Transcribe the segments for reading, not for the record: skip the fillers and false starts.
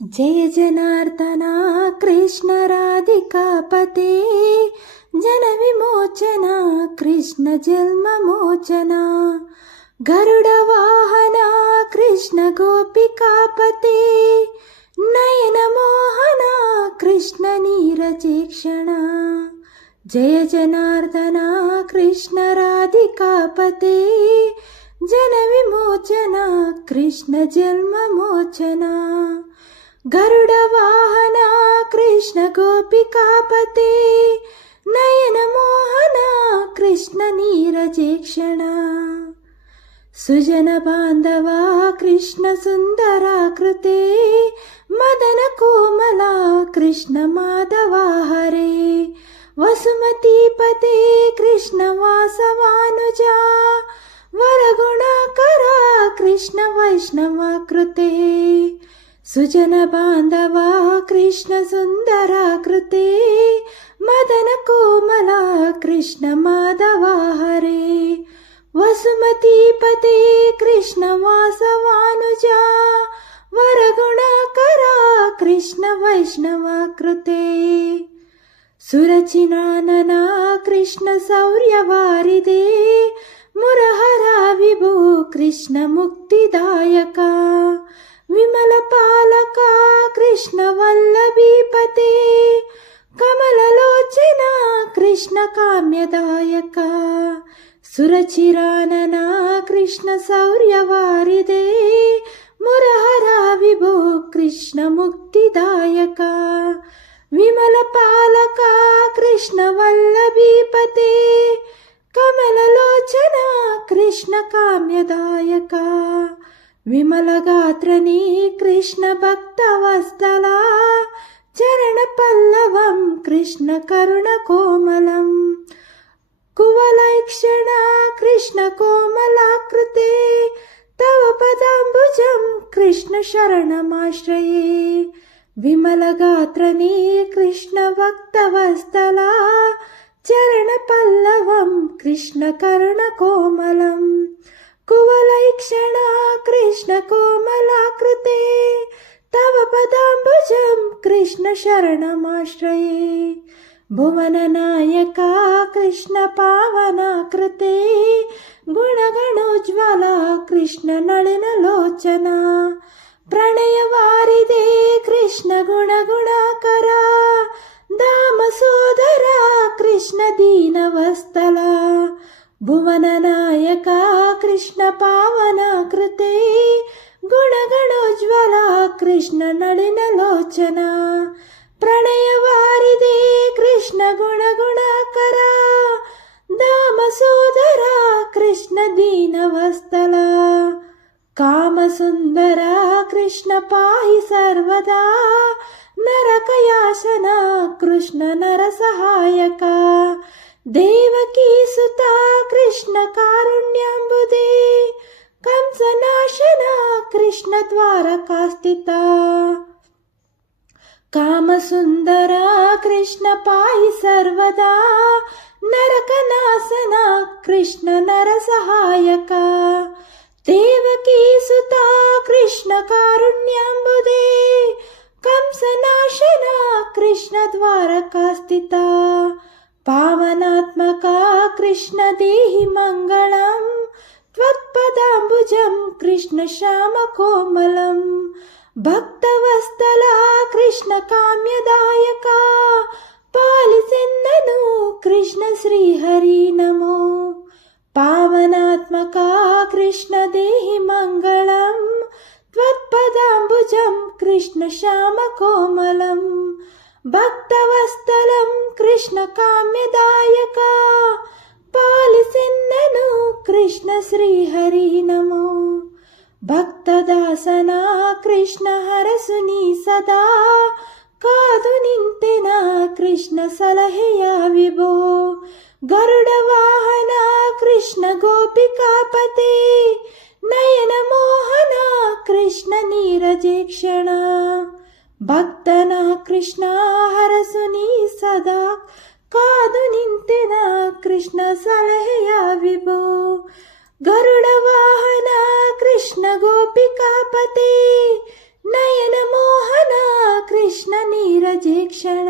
जय जनार्दना कृष्ण राधिकापते जन विमोचना कृष्ण जन्म मोचना गरुड वाहना कृष्ण गोपिकापते नयन मोहना कृष्ण नीरजेक्षणा जय जनार्दना कृष्ण राधिकापते जन विमोचना कृष्ण जन्म मोचना गरुड वाहना कृष्ण गोपिकापते नयन मोहना कृष्ण नीरजेक्षणा सुजन बांधवा कृष्ण सुंदराकृते मदन कोमला कृष्ण माधवा हरे वसुमतीपते कृष्ण वासवानुजा वरगुणाकरा कृष्ण वैष्णवाकृते सुजन बांधवा कृष्ण सुंदराकृते मदन कोमला कृष्ण माधवा हरे वसुमतीपते कृष्ण वासवानुजा वरगुणाकरा कृष्ण वैष्णवाकृते सुरचिनानना कृष्ण शौर्यवारिदे मुरहरा विभो कृष्ण मुक्तिदायका विमल पालका कृष्ण वल्लभीपते कमललोचना कृष्ण काम्यदायका सुरचिरानना कृष्ण शौर्यवारिदे मुरहरा विभो कृष्ण मुक्तिदायका विमल पालका कृष्ण वल्लभीपते कमललोचना कृष्ण काम्यदायका विमल गात्रनी कृष्ण भक्तवत्सला चरण पल्लवं कृष्ण करुण कोमलं कुवलैक्षणा कृष्ण कोमलाकृते तव पदाम्बुजं कृष्ण शरणमाश्रये विमल गात्रनी कृष्ण भक्तवत्सला चरण पल्लवं कृष्ण करुण कोमलं कुवलैक्षणा कृष्ण कोमलाकृते तव पदाम्बुजं कृष्ण शरणमाश्रये भुवननायका कृष्ण पावनाकृते गुणगणोज्ज्वला कृष्ण नളിनलोचना प्रणयवारिदे कृष्ण गुणगुणाकरा दामसोदरा कृष्ण दीनवत्सला भुवननायका कृष्ण पावनाकृते गुणगणोज्ज्वला कृष्ण नളിनलोचना प्रणयवारिदे कृष्ण गुणगुणाकरा दामसोदरा कृष्ण दीनवत्सला कामसुन्दरा कृष्ण पाहि सर्वदा नरकयाशना कृष्ण नरसहायका देवकी सुता कृष्ण कारुण्याम्बुदे कंसनाशना कृष्ण द्वारकास्थिता कामसुन्दरा कृष्ण पाहि सर्वदा नरकनाशना कृष्ण नरसहायका देवकी सुता कृष्ण कारुण्याम्बुदे कंसनाशना कृष्ण द्वारकास्थिता पावनात्मका कृष्ण देहि मङ्गलं त्वत्पदाम्बुजं कृष्ण श्यामकोमलं भक्तवत्सला कृष्ण काम्यदायका पालिसेन्ननु कृष्ण श्रीहरि नमो पावनात्मका कृष्ण देहि मङ्गलं त्वत्पदाम्बुजं कृष्ण श्यामकोमलं भक्तवत्सलं कृष्ण काम्यदायका पालिसेन्ननु कृष्ण श्रीहरि नमो भक्तदासना कृष्ण हरसुनी सदा कादु निंतेನ कृष्ण सलहेಯ विभो गरुड वाहना कृष्ण गोपिकापते नयन मोहना कृष्ण नीरजेक्षणा ಭಕ್ತನ ಕೃಷ್ಣ ಹರಸುನಿ ಸದಾ ಕಾದು ನಿಂತೆನ ಕೃಷ್ಣ ಸಲಹೆಯ ವಿಭೋ ಗರುಡ ವಾಹನ ಕೃಷ್ಣ ಗೋಪಿಕಾಪತೆ ನಯನ ಮೋಹನ कृष्ण नीरजे क्षण।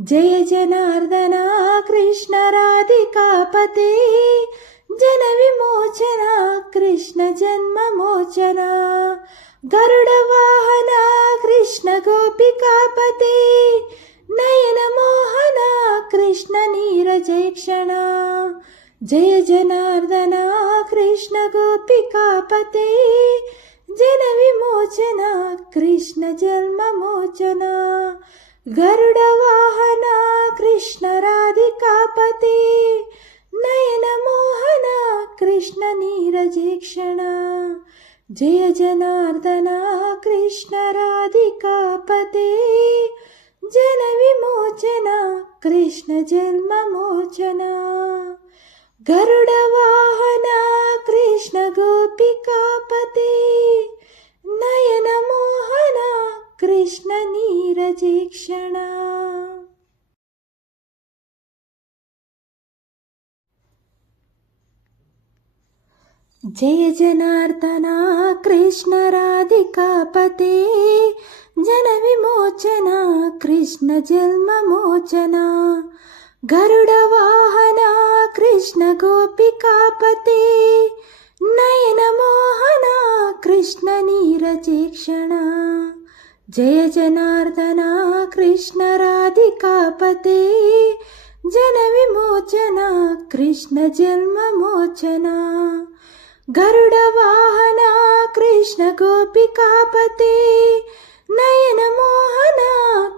जय जनार्दन कृष्ण राधिकापते, जन विमोचन कृष्ण जन्म मोचन। गरुड वाहन कृष्ण गोपिकापते, नयन मोहन कृष्ण नीरजे क्षण। जय जनार्दन कृष्ण गोपिकापते, जन विमोचन कृष्ण जन्म मोचन। गरुड वाहन कृष्ण राधिकापते, नयन मोहन कृष्ण नीरजे क्षण। जय जनार्दन कृष्ण राधिकापते, जन विमोचन कृष्ण जन्म मोचन। गरुड वाहन कृष्ण गोपिकापते, नयन मोहन कृष्ण नीरजे क्षण। जय जनार्दन कृष्ण राधिकापते, जन विमोचन कृष्ण जन्म मोचन। गरुड वाहन कृष्ण गोपिकापते, नयन मोहन कृष्ण नीरजे क्षण। जय जनार्दन कृष्ण राधिकापते, जन विमोचन कृष्ण जन्म मोचन। गरुड वाहन कृष्ण गोपिकापते, नयन मोहन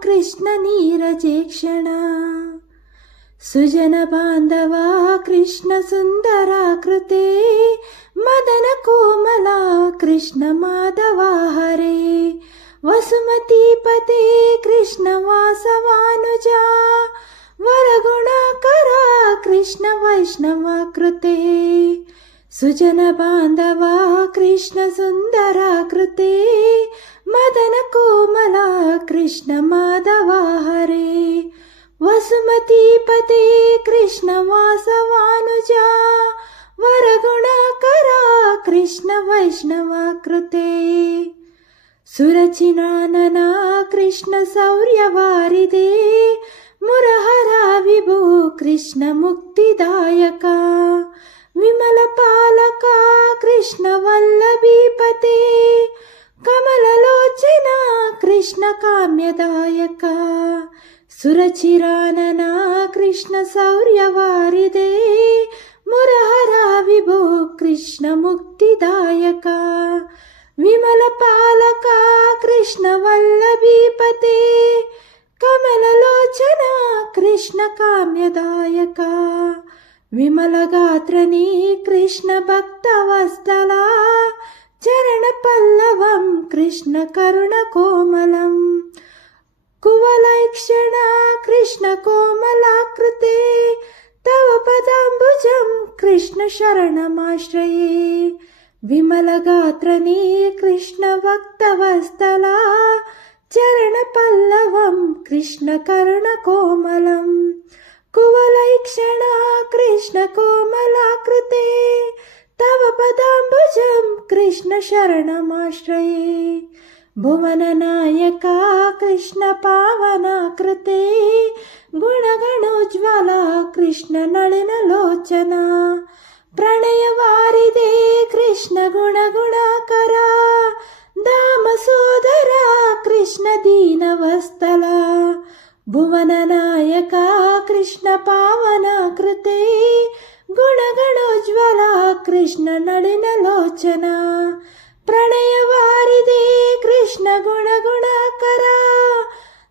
कृष्ण नीरजे क्षण। सुजन बांधव कृष्ण सुंदराकृते, मदन कोमला कृष्ण माधवा हरे। वसुमतीपते कृष्ण वासवानुजा, वरगुणाकरा कृष्ण वैष्णवाकृते। सुजन बांधव कृष्ण सुंदराकृते, मदन कोमला कृष्ण माधवा हरे। वसुमतीपते कृष्ण वासवानुजा, वरगुणाकरा कृष्ण वैष्णवाकृते। सुरचिनानना कृष्ण शौर्यवारिदे, मुरहरा विभो कृष्ण मुक्तिदायका। विमल पालका कृष्ण वल्लभीपते, कमललोचना कृष्ण काम्यदायका। सुरचिरानना कृष्ण शौर्यवारिदे, मुरहरा विभो कृष्ण मुक्तिदायका। विमल पालका कृष्ण वल्लभीपते, कमललोचना कृष्ण काम्यदायका। विमल गात्रनी कृष्ण भक्तवत्सला, चरण पल्लवं कृष्ण करुण कोमलम्। कुवलैक्षणा कृष्ण कोमलाकृते, तव पदाम्बुजं कृष्ण शरणमाश्रये। विमल गात्रनी कृष्ण भक्तवत्सला, चरण पल्लवं कृष्ण करुण कोमलम्। कुवलैक्षणा कृष्ण कोमलाकृते, तव पदाम्बुजं कृष्ण शरणमाश्रये। भुवननायका कृष्ण पावनाकृते, गुणगणोज्ज्वला कृष्ण नलिनलोचना। प्रणयवारिदे कृष्ण गुणगुणाकरा, दामसोदरा कृष्ण दीनवत्सला। भुवननायका कृष्ण पावनाकृते, गुणगणोज्ज्वला कृष्ण नलिनलोचना। प्रणयवारिदे कृष्ण गुणगुणाकरा,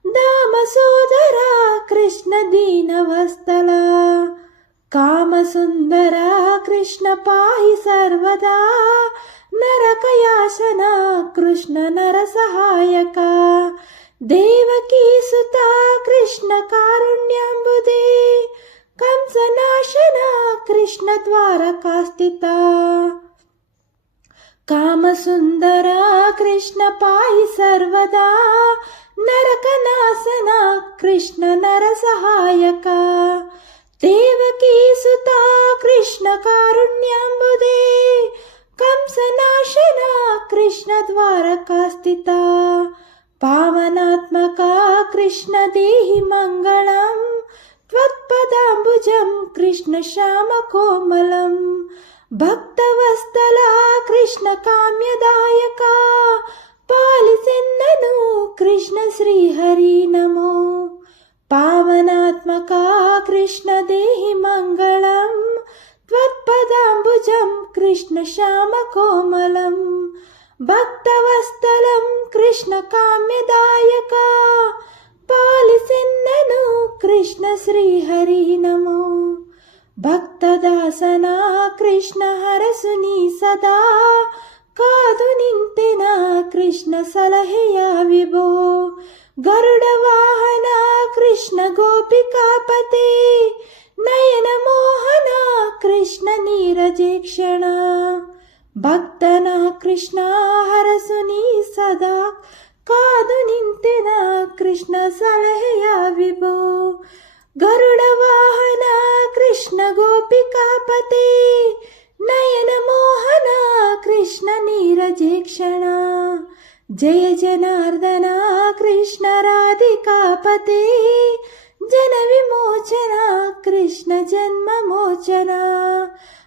दामसोदरा कृष्ण दीनवत्सला। कामसुन्दरा कृष्ण पाहि सर्वदा, नरकयासना कृष्ण नरसहायका। देवकी सुता कृष्ण कारुण्याम्बुदे, कंसनाशना कृष्ण द्वारकास्थिता। कामसुन्दरा कृष्ण पाहि सर्वदा, नरकनाशना कृष्ण नरसहायका। देवकी सुता कृष्ण कारुण्याम्बुदे, कंसनाशना कृष्ण द्वारकास्थिता। पावनात्मका कृष्ण देहि मङ्गलम् त्वत्पदाम्बुजं कृष्ण श्यामकोमलम् भक्तवत्सला कृष्ण काम्यदायका पालिसेन्ननु कृष्ण श्रीहरि नमो पावनात्मका कृष्ण देहि मङ्गलम् त्वत्पदाम्बुजं कृष्ण श्यामकोमलम् भक्तवत्सलं कृष्ण काम्यदायका पालिसेन्ननु कृष्ण श्रीहरि नमो ಭಕ್ತದಾಸನ ಕೃಷ್ಣ ಹರಸುನಿ ಸದಾ ಕಾದು ನಿಂತೆನ ಕೃಷ್ಣ ಸಲಹೆಯ ವಿಭೋ ಗರುಡ ವಾಹನ ಕೃಷ್ಣ ಗೋಪಿಕಾಪತೆ ನಯನ ಮೋಹನ ಕೃಷ್ಣ ನೀರಜೇಕ್ಷಣ ಭಕ್ತನ ಕೃಷ್ಣ ಹರಸುನಿ ಸದಾ ಕಾದು ನಿಂತೆನ ಕೃಷ್ಣ ಸಲಹೆಯ ವಿಭೋ ಗರುಡ ವಾಹನ ಕೃಷ್ಣ ಗೋಪಿಕಾಪತೆ ನಯನ ಮೋಹನ ಕೃಷ್ಣ ನೀರಜೇಕ್ಷಣ ಜಯ ಜನಾರ್ದನ ಕೃಷ್ಣ ರಾಧಿಕಾಪತೆ ಜನ ವಿಮೋಚನ ಕೃಷ್ಣ ಜನ್ಮ ಮೋಚನ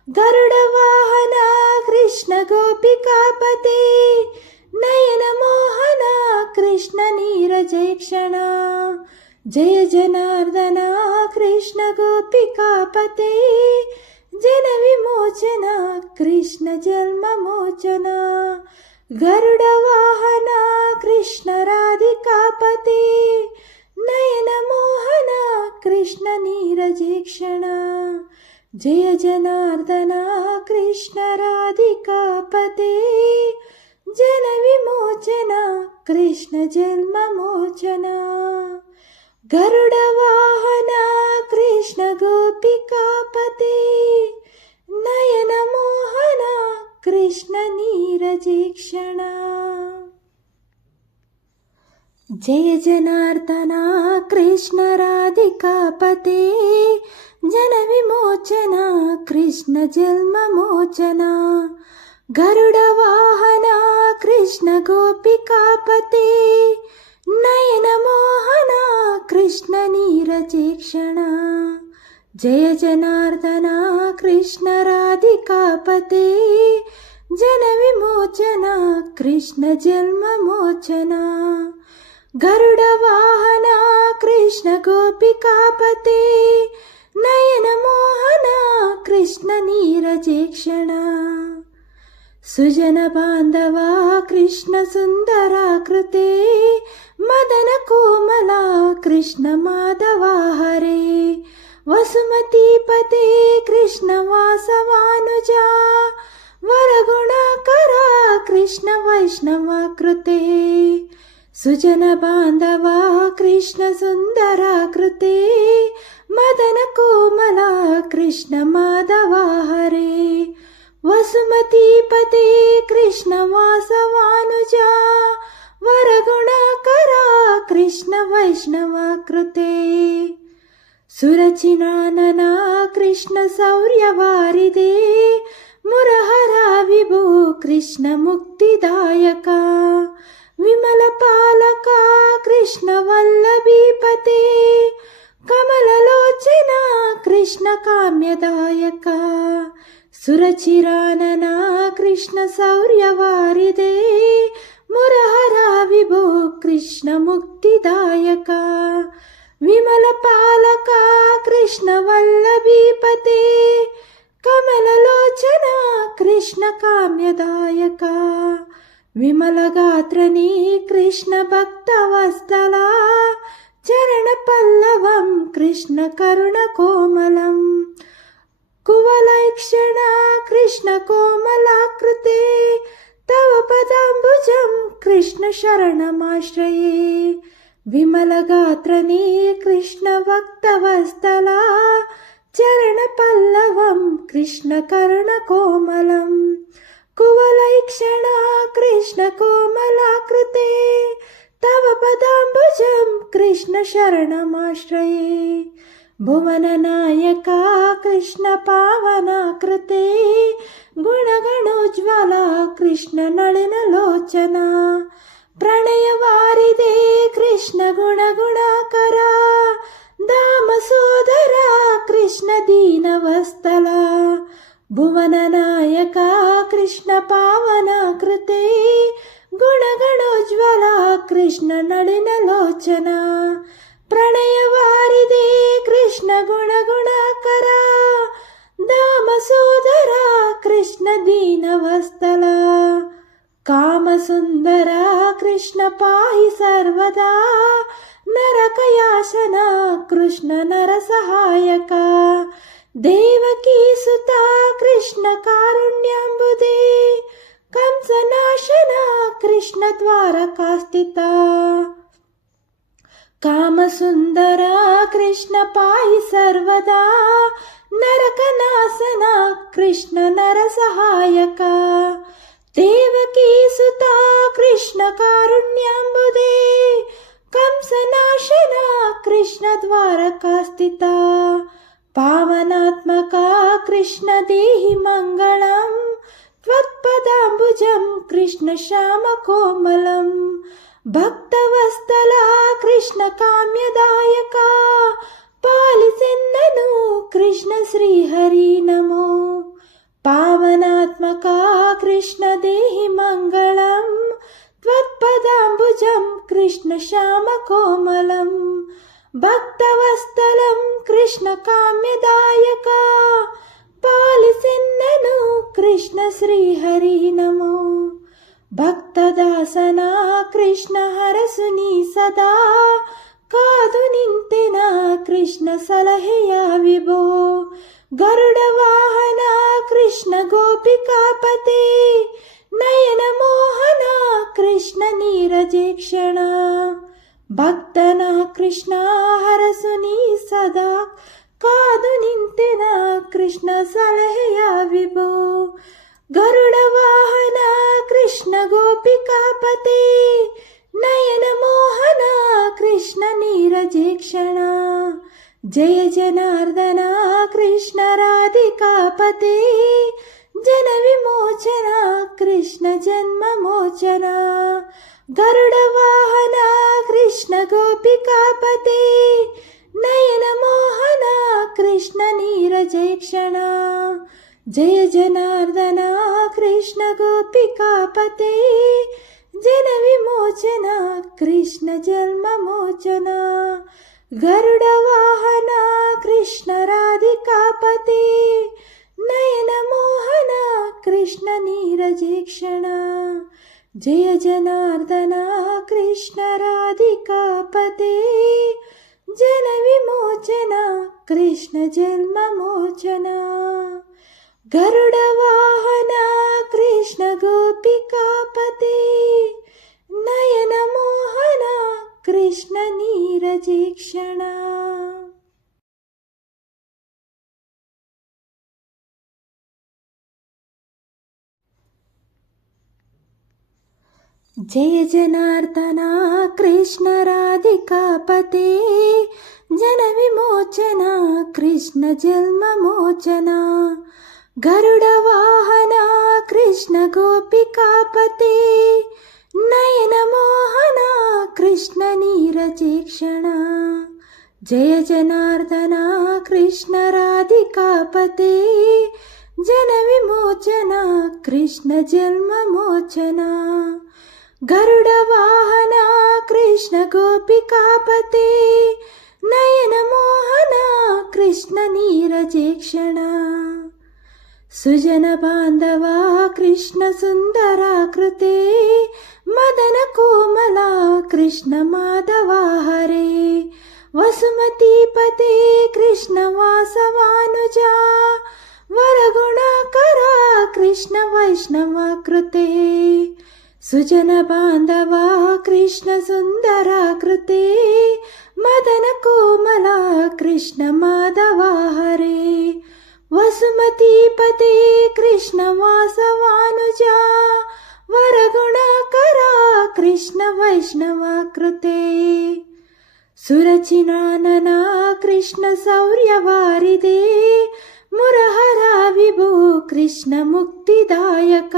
ಗರುಡ ವಾಹನ ಕೃಷ್ಣ ಗೋಪಿಕಾಪತೆ ನಯನ ಮೋಹನ ಕೃಷ್ಣ ನೀರಜೇಕ್ಷಣ ಜಯ ಜನಾರ್ದನ ಕೃಷ್ಣ ಗೋಪಿಕಾಪತೆ ಜನ ವಿಮೋಚನ ಕೃಷ್ಣ ಜನ್ಮ ಮೋಚನ ಗರುಡ ವಾಹನ ಕೃಷ್ಣ ರಾಧಿಕಾಪತೆ ನಯನ ಮೋಹನ ಕೃಷ್ಣ ನೀರಜೇಕ್ಷಣ ಜಯ ಜನಾರ್ದನ ಕೃಷ್ಣ ರಾಧಿಕಾಪತೆ ಜನ ವಿಮೋಚನ ಕೃಷ್ಣ ಜನ್ಮ ಮೋಚನ ಗರುಡ ವಾಹನ ಕೃಷ್ಣ ಗೋಪಿಕಾಪತೆ ನಯನ ಮೋಹನ ಕೃಷ್ಣ ನೀರಜೇಕ್ಷಣ ಜಯ ಜನಾರ್ದನ ಕೃಷ್ಣ ರಾಧಿಕಾಪತೆ ಜನ ವಿಮೋಚನ ಕೃಷ್ಣ ಜನ್ಮ ಮೋಚನ ಗರುಡ ವಾಹನ ಕೃಷ್ಣ ಗೋಪಿಕಾಪತೆ ನಯನ ಮೋಹನ ಕೃಷ್ಣ ನೀರಜೇಕ್ಷಣ ಜಯ ಜನಾರ್ದನ ಕೃಷ್ಣ ರಾಧಿಕಾಪತೆ ಜನ ವಿಮೋಚನ ಕೃಷ್ಣ ಜನ್ಮ ಮೋಚನ ಗರುಡ ವಾಹನ ಕೃಷ್ಣ ಗೋಪಿಕಾಪತೆ ನಯನ ಮೋಹನ ಕೃಷ್ಣ ನೀರಜೇಕ್ಷಣ ಸುಜನ ಬಾಂಧವ ಕೃಷ್ಣ ಸುಂದರಾಕೃತೆ ಮದನ ಕೋಮಲ ಕೃಷ್ಣ ಮಾಧವ ಹರೇ ವಸುಮತೀಪತೆ ಕೃಷ್ಣ ವಾಸವಾನುಜ ವರಗುಣಕರ ಕೃಷ್ಣ ವೈಷ್ಣವಾಕೃತೆ ಸುಜನ ಬಾಂಧವ ಕೃಷ್ಣ ಸುಂದರಾಕೃತೆ ಮದನ ಕೋಮಲ ಕೃಷ್ಣ ಮಾಧವ ಹರೇ ವಸುಮತೀಪತೆ ಕೃಷ್ಣ ವಾಸವಾನುಜ ವರಗುಣಕರ ಕೃಷ್ಣ ವೈಷ್ಣವಾಕೃತೆ ಸುರಚಿನಾನನ ಕೃಷ್ಣ ಸೌರ್ಯವಾರಿದೆ ಮುರಹರ ವಿಭೋ ಕೃಷ್ಣ ಮುಕ್ತಿದಾಯಕ ವಿಮಲ ಪಾಲಕ ಕೃಷ್ಣ ವಲ್ಲಭೀಪತೆ ಕಮಲಲೋಚನ ಕೃಷ್ಣ ಕಾಮ್ಯದಾಯಕ ಸುರಚಿರಾನನ ಕೃಷ್ಣ ಸೌರ್ಯವಾರಿದೆ ಮುರಹರ ವಿಭೋ ಕೃಷ್ಣ ಮುಕ್ತಿದಾಯಕ ವಿಮಲ ಪಾಲಕ ಕೃಷ್ಣ ವಲ್ಲಭೀಪತೆ ಕಮಲಲೋಚನ ಕೃಷ್ಣ ಕಾಮ್ಯದಾಯಕ ವಿಮಲ ಗಾತ್ರನೇ ಕೃಷ್ಣ ಭಕ್ತವತ್ಸಲ ಚರಣ ಪಲ್ಲವಂ ಕೃಷ್ಣ ಕರುಣ ಕೋಮಲಂ ಕುವಲೈಕ್ಷಣ ಕೃಷ್ಣ ಕೋಮಲಾಕೃತೆ ತವ ಪದಾಂಬುಜಂ ಕೃಷ್ಣ ಶರಣಮಾಶ್ರಯೇ ವಿಮಲ ಗಾತ್ರನೇ ಕೃಷ್ಣ ಭಕ್ತವತ್ಸಲ ಚರಣ ಪಲ್ಲವಂ ಕೃಷ್ಣ ಕರುಣ ಕೋಮಲಂ ಕುವಲೈಕ್ಷಣ ಕೃಷ್ಣ ಕೋಮಲಾಕೃತೆ ತವ ಪದಾಂಬುಜಂ ಕೃಷ್ಣ ಶರಣಮಾಶ್ರಯೇ ಭುವನ ನಾಯಕ ಕೃಷ್ಣ ಪಾವನಾಕೃತೆ ಗುಣಗಣೋಜ್ವಲ ಕೃಷ್ಣ ನಳಿನ ಲೋಚನ ಪ್ರಣಯ ವಾರಿದೆ ಕೃಷ್ಣ ನಳಿನ ಲೋಚನ ಪ್ರಣಯವಾರಿದೆ ಕೃಷ್ಣ ಗುಣಗುಣಕರ ಧಾಮ ಸೋದರ ಕೃಷ್ಣ ದೀನವತ್ಸಲ ಕಾಮಸುಂದರ ಕೃಷ್ಣ ಪಾಹಿ ಸರ್ವದಾ ನರಕಯಾಶನ ಕೃಷ್ಣ ನರ ಸಹಾಯಕ ದೇವಕೀ ಸುತ ಕೃಷ್ಣ ಕಾರುಣ್ಯಾಂಬುದೇ ಕಂಸನಾಶನ ಕೃಷ್ಣ ದ್ವಾರಕಾಸ್ಥಿತ ಕಾಮಸುಂದರ ಕೃಷ್ಣ ಪಾಹಿ ಸರ್ವದಾ ನರಕನಾಶನ ಕೃಷ್ಣ ನರ ಸಹಾಯಕ ದೇವಕೀ ಸುತ ಕೃಷ್ಣ ಕಾರುಣ್ಯಾಂಬುದೇ ಕಂಸನಾಶನ ಕೃಷ್ಣ ದ್ವಾರಕಾಸ್ಥಿತ ಪಾವನಾತ್ಮಕ ಕೃಷ್ಣ ದೇಹಿ ಮಂಗಳಂ ತ್ವತ್ಪದಾಂಬುಜಂ ಕೃಷ್ಣ ಶ್ಯಾಮ ಕೋಮಲಂ ಭಕ್ತವತ್ಸಲ ಕೃಷ್ಣ ಕಾಮ್ಯದಾಯಕ ಪಾಲಿಸೆನ್ನನು ಕೃಷ್ಣ ಶ್ರೀಹರಿ ನಮೋ ಪಾವನಾತ್ಮಕ ಕೃಷ್ಣ ದೇಹಿ ಮಂಗಳಂ ತ್ವತ್ಪದಾಂಬುಜಂ ಕೃಷ್ಣ ಶ್ಯಾಮ ಕೋಮಲಂ ಭಕ್ತವತ್ಸಲಂ ಕೃಷ್ಣ ಕಾಮ್ಯದಾಯಕ ಪಾಲಿಸೆನ್ನನು ಕೃಷ್ಣ ಶ್ರೀಹರಿ ನಮೋ ಭಕ್ತದಾಸನ ಕೃಷ್ಣ ಹರಸುನಿ ಸದಾ ಕಾದು ನಿಂತೆನ ಕೃಷ್ಣ ಸಲಹೆಯ ವಿಭೋ ಗರುಡ ವಾಹನ ಕೃಷ್ಣ ಗೋಪಿಕಾಪತೆ ನಯನ ಮೋಹನ ಕೃಷ್ಣ ನೀರಜೇಕ್ಷಣ ಭಕ್ತನ ಕೃಷ್ಣ ಹರಸುನಿ ಸದಾ ಕಾದು ನಿಂತೆನ ಕೃಷ್ಣ ಸಲಹೆಯ ವಿಭೋ ಗರುಡ ವಾಹನ ಕೃಷ್ಣ ಗೋಪಿಕಾಪತೆ ನಯನ ಮೋಹನ ಕೃಷ್ಣ ನೀರಜೇಕ್ಷಣ ಜಯ ಜನಾರ್ದನ ಕೃಷ್ಣ ರಾಧಿಕಾಪತೆ ಜನ ವಿಮೋಚನ ಕೃಷ್ಣ ಜನ್ಮ ಮೋಚನ ಗರುಡ ವಾಹನ ಕೃಷ್ಣ ಗೋಪಿಕಾಪತೆ ನಯನ ಮೋಹನ ಕೃಷ್ಣ ನೀರಜೇಕ್ಷಣ ಜಯ ಜನಾರ್ದನ ಕೃಷ್ಣ ಗೋಪಿಕಾಪತೆ ಜನ ವಿಮೋಚನ ಕೃಷ್ಣ ಜನ್ಮ ಮೋಚನ ಗರುಡ ವಾಹನ ಕೃಷ್ಣ ರಾಧಿಕಾಪತೆ ನಯನ ಮೋಹನ ಕೃಷ್ಣ ನೀರಜೇಕ್ಷಣ ಜಯ ಜನಾರ್ದನ ಕೃಷ್ಣ ರಾಧಿಕಾಪತೆ ಜನ ವಿಮೋಚನ ಕೃಷ್ಣ ಜನ್ಮ ಮೋಚನ ಗರುಡ ವಾಹನ ಕೃಷ್ಣ ಗೋಪಿಕಾಪತೆ ನಯನ ಮೋಹನ ಕೃಷ್ಣ ನೀರಜೇಕ್ಷಣ ಜಯ ಜನಾರ್ದನ ಕೃಷ್ಣ ರಾಧಿಕಾಪತೆ ಜನ ವಿಮೋಚನ ಕೃಷ್ಣ ಜನ್ಮ ಮೋಚನ ಗರುಡ ವಾಹನ ಕೃಷ್ಣ ಗೋಪಿಕಾಪತೆ ನಯನ ಮೋಹನ ಕೃಷ್ಣ ನೀರಜೇಕ್ಷಣ ಜಯ ಜನಾರ್ದನ ಕೃಷ್ಣ ರಾಧಿಕಾಪತೆ ಜನ ವಿಮೋಚನ ಕೃಷ್ಣ ಜನ್ಮ ಮೋಚನ ಗರುಡ ವಾಹನ ಕೃಷ್ಣ ಗೋಪಿಕಾಪತೆ ನಯನ ಮೋಹನ ಕೃಷ್ಣ ನೀರಜೇಕ್ಷಣ ಸುಜನ ಬಾಂಧವ ಕೃಷ್ಣ ಸುಂದರಾಕೃತೆ ಮದನ ಕೋಮಲ ಕೃಷ್ಣ ಮಾಧವ ಹರೇ ವಸುಮತೀಪತೆ ಕೃಷ್ಣ ವಾಸವಾನುಜ ವರಗುಣಕರ ಕೃಷ್ಣ ವೈಷ್ಣವಾಕೃತೆ ಸುಜನ ಬಾಂಧವ ಕೃಷ್ಣ ಸುಂದರಾಕೃತೆ ಮದನ ಕೋಮಲ ಕೃಷ್ಣ ಮಾಧವ ಹರೇ ವಸುಮತೀಪತೆ ಕೃಷ್ಣ ವಾಸವಾನುಜ ವರಗುಣಕರ ಕೃಷ್ಣ ವೈಷ್ಣವಾಕೃತೆ ಸುರಚಿನಾನನ ಕೃಷ್ಣ ಸೌರ್ಯವಾರಿದೆ ಮುರಹರ ವಿಭೋ ಕೃಷ್ಣ ಮುಕ್ತಿದಾಯಕ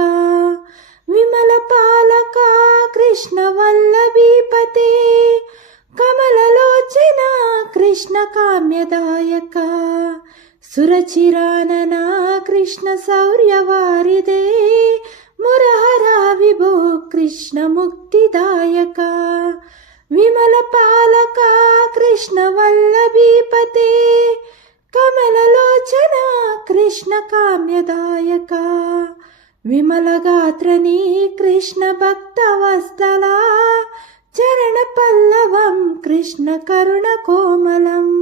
ವಿಮಲ ಪಾಲಕ ಕೃಷ್ಣ ವಲ್ಲಭೀಪತೆ ಕಮಲಲೋಚನ ಕೃಷ್ಣ ಕಾಮ್ಯದಾಯಕ ಸುರಚಿರಾನನ ಕೃಷ್ಣ ಸೌರ್ಯವಾರಿದೆ ಮುರಹರ ವಿಭೋ ಕೃಷ್ಣ कृष्ण मुक्तिदायक विमलपालक कृष्ण वल्लभीपते कमललोचना कृष्ण काम्यदायक विमलगात्रनी कृष्ण भक्तवत्सला चरणपल्लवं कृष्ण करुणकोमलम्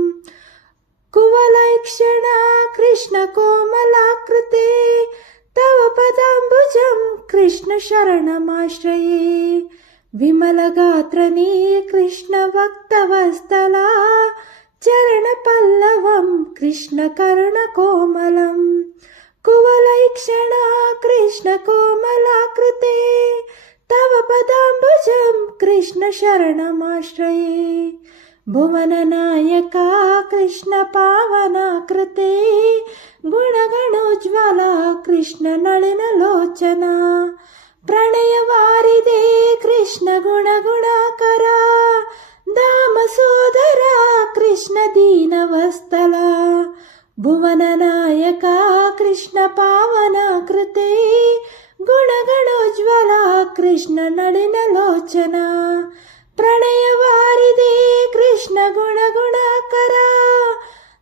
कुवलैक्षणा कृष्ण कोमलाकृते तव पदाम्बुजं कृष्ण शरणमाश्रये विमलगात्रनी कृष्ण भक्तवत्सला चरणपल्लवं कृष्ण करुणकोमलम् कुवलैक्षणा कृष्ण कोमलाकृते तव पदाम्बुजं कृष्ण शरणमाश्रये भुवननायका कृष्ण पावनाकृते गुणगणोज्ज्वला कृष्ण नलिनलोचना प्रणयवारिदे कृष्ण गुणगुणाकरा दामसोदरा कृष्ण दीनवत्सला भुवननायका कृष्ण पावनाकृते गुणगणोज्ज्वला कृष्ण नलिनलोचना प्रणयवारिदे कृष्ण गुणगुणाकरा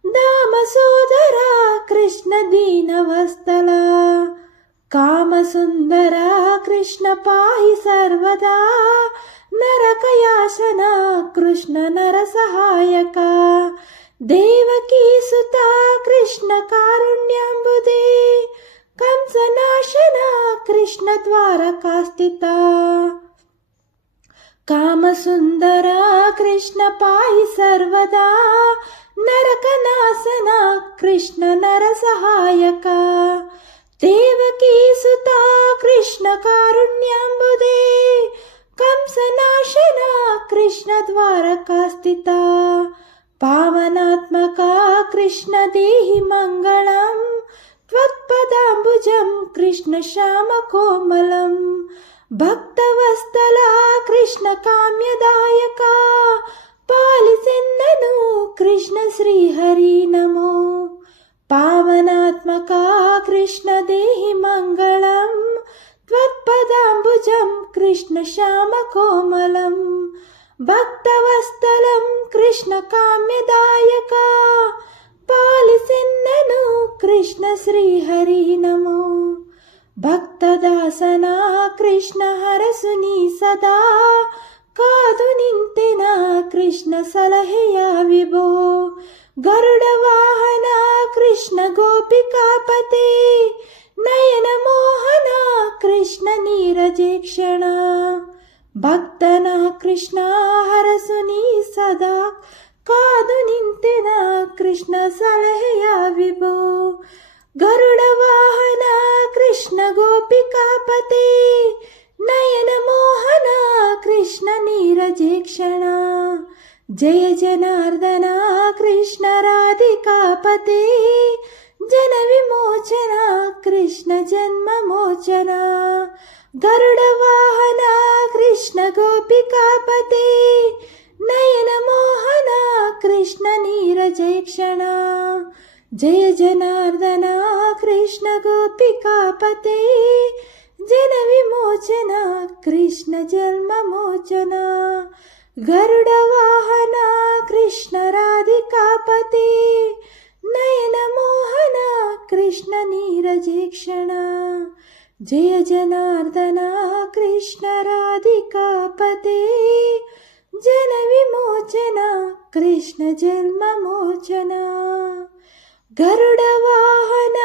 दामसोदरा कृष्ण दीनवत्सला कामसुन्दरा कृष्ण पाहि सर्वदा नरकयाशना कृष्ण नरसहायका देवकी सुता कृष्ण कारुण्याम्बुदे कंसनाशना कृष्ण द्वारकास्थिता कामसुन्दरा कृष्ण पाहि सर्वदा नरकनाशना कृष्ण नरसहायका देवकी सुता कृष्ण कारुण्याम्बुदे कंसनाशना कृष्ण द्वारकास्थिता पावनात्मका कृष्ण देहि मङ्गलम् त्वत्पदाम्बुजं कृष्ण श्यामकोमलम् भक्तवत्सला कृष्ण काम्यदायका पालिसेन्ननु कृष्ण श्रीहरि नमो पावनात्मका कृष्ण देहि मङ्गलम् त्वत्पदाम्बुजं कृष्ण श्यामकोमलम् भक्तवत्सलं कृष्ण काम्यदायका पालिसेन्ननु कृष्ण श्रीहरि नमो भक्तदासना कृष्ण हरसुनी सदा कादु निंತೆನ कृष्ण सलहेಯ विभो गरुडवाहन कृष्ण गोपिकापते नयन मोहन कृष्ण नीरजेक्षण भक्तನ कृष्ण हरसुनी सदा कादु निंತೆನ कृष्ण सलहेಯ विभो गरुडवाहन कृष्ण गोपिकापते नयन मोहन कृष्ण नीरजेक्षण जय जनार्दन कृष्ण राधिकापते जन विमोचन कृष्ण जन्म मोचन गरुडवाहन कृष्ण गोपिकापते नयन मोहन कृष्ण नीरजेक्षण जय जनार्दन कृष्ण गोपिकापते जन विमोचन कृष्ण जन्म मोचन गरुडवाहन कृष्ण राधिकापते नयन मोहन कृष्ण नीरजेक्षण जय जनार्दन कृष्ण राधिकापते जन विमोचन कृष्ण जन्म मोचन गरुडवाहन